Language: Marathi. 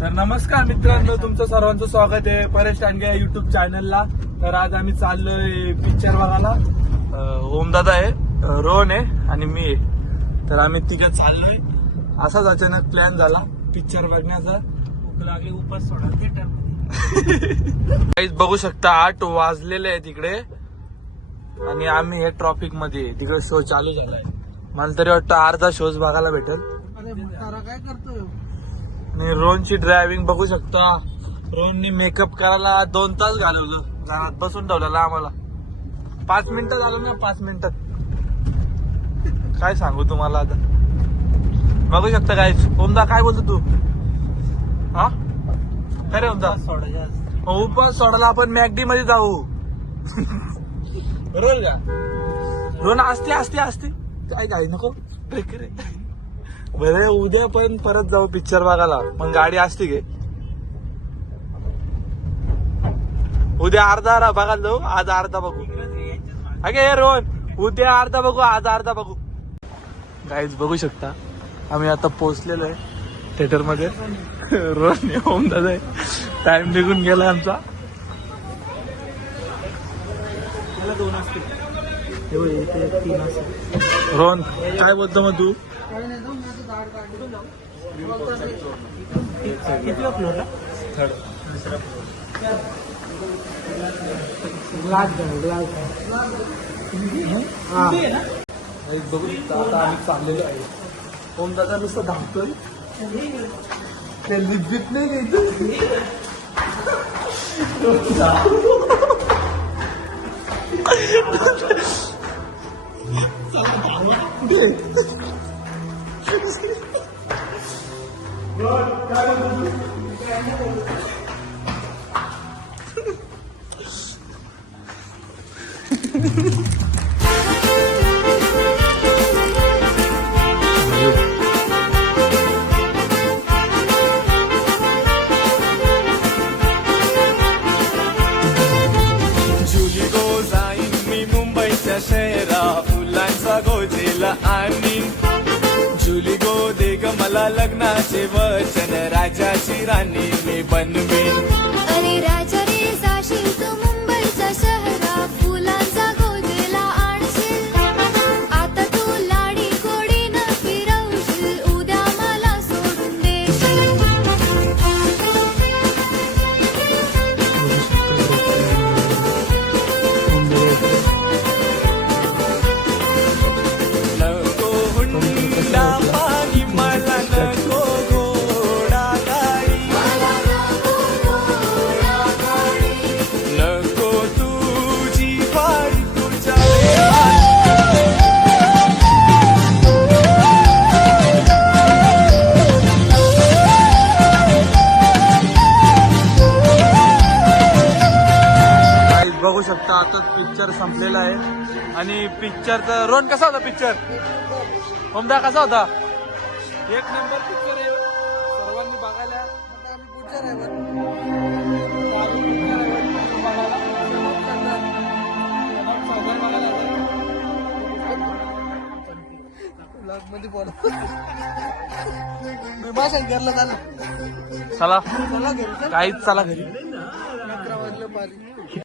तर नमस्कार मित्रांनो, तुमचं सर्वांचं स्वागत आहे परेश टांगे युट्यूब चॅनलला. तर आज आम्ही चाललोय पिक्चर बघायला. ओमदादा आहे, रोहन आहे आणि मी आहे. तर आम्ही तिघं चाललोय. असाच अचानक प्लॅन झाला पिक्चर बघण्याचा. भूक लागली, उपास सोडा थिएटर. बघू शकता 8 वाजलेले आहे तिकडे आणि आम्ही हे ट्रॉफिक मध्ये. तिकडे शो चालू झालाय. मला तरी वाटतं अर्धा शोज बघायला भेटेल. काय करतोय? आणि रोहनची ड्रायव्हिंग बघू शकता. रोहननी मेकअप करायला 2 तास घालवलं. घरात बसून ठेवलेला आम्हाला. 5 मिनिटं झालं ना, 5 मिनिटात. काय सांगू तुम्हाला आता. बघू शकता काय. ओमदा काय बोलतो तू? हा काय रे ओमदा? उपास सोडायला आपण मॅगडी मध्ये जाऊ. बरोबर का? रोहन असते असते असते काय काय नको ब्रेक रे. बरे उद्या पण परत जाऊ पिक्चर बघायला. मग गाडी असते घे. उद्या अर्धा बघायला जाऊ, आज अर्धा बघू. अगे रोहन, उद्या अर्धा बघू, आज अर्धा बघू. गाईज बघू शकता आम्ही आता पोहोचलेलो आहे थिएटर मध्ये. रोहन होऊन दादा टाइम निघून गेला आमचा. रोहन काय बोलतो मग तू? किती फ्लोअरला? बघू आता आम्ही चाललेलो आहे. ओम दादा नुसतं धावतोय. ते लिफ्ट नाही घ्यायचं. जुली गो जाईन मी मुंबईच्या शहरा फुलांचा गोजेला आणि जुली गो दे ग मला लग्नाचे वचन राजाची राणी मी बनवीन. अरे राजा रे जाशील तू मुंबईच्या शहरा फुलांचा गोजेला आणशील. आता तू लाडी गोडीनं फिरवशील उद्या मला सोडून देशील. नको हुंडा पाणी मला नको घोडा गाडी. नको तुझी फारी तुझ्या गाईज बघू शकता आता पिक्चर संपलेला आहे. आणि पिक्चरचा रोहन कसा होता पिक्चर? ओमदा कसा होता? 1 नंबर पिक्चर आहे. सर्वांनी बघायला. आम्ही पुढच्या ड्रायव्हर ब्लॉग मध्ये बोलतो. भीमाशंकरला झालं. चला चला घरी. काहीच चला घरी. 11 वाजलं पारी.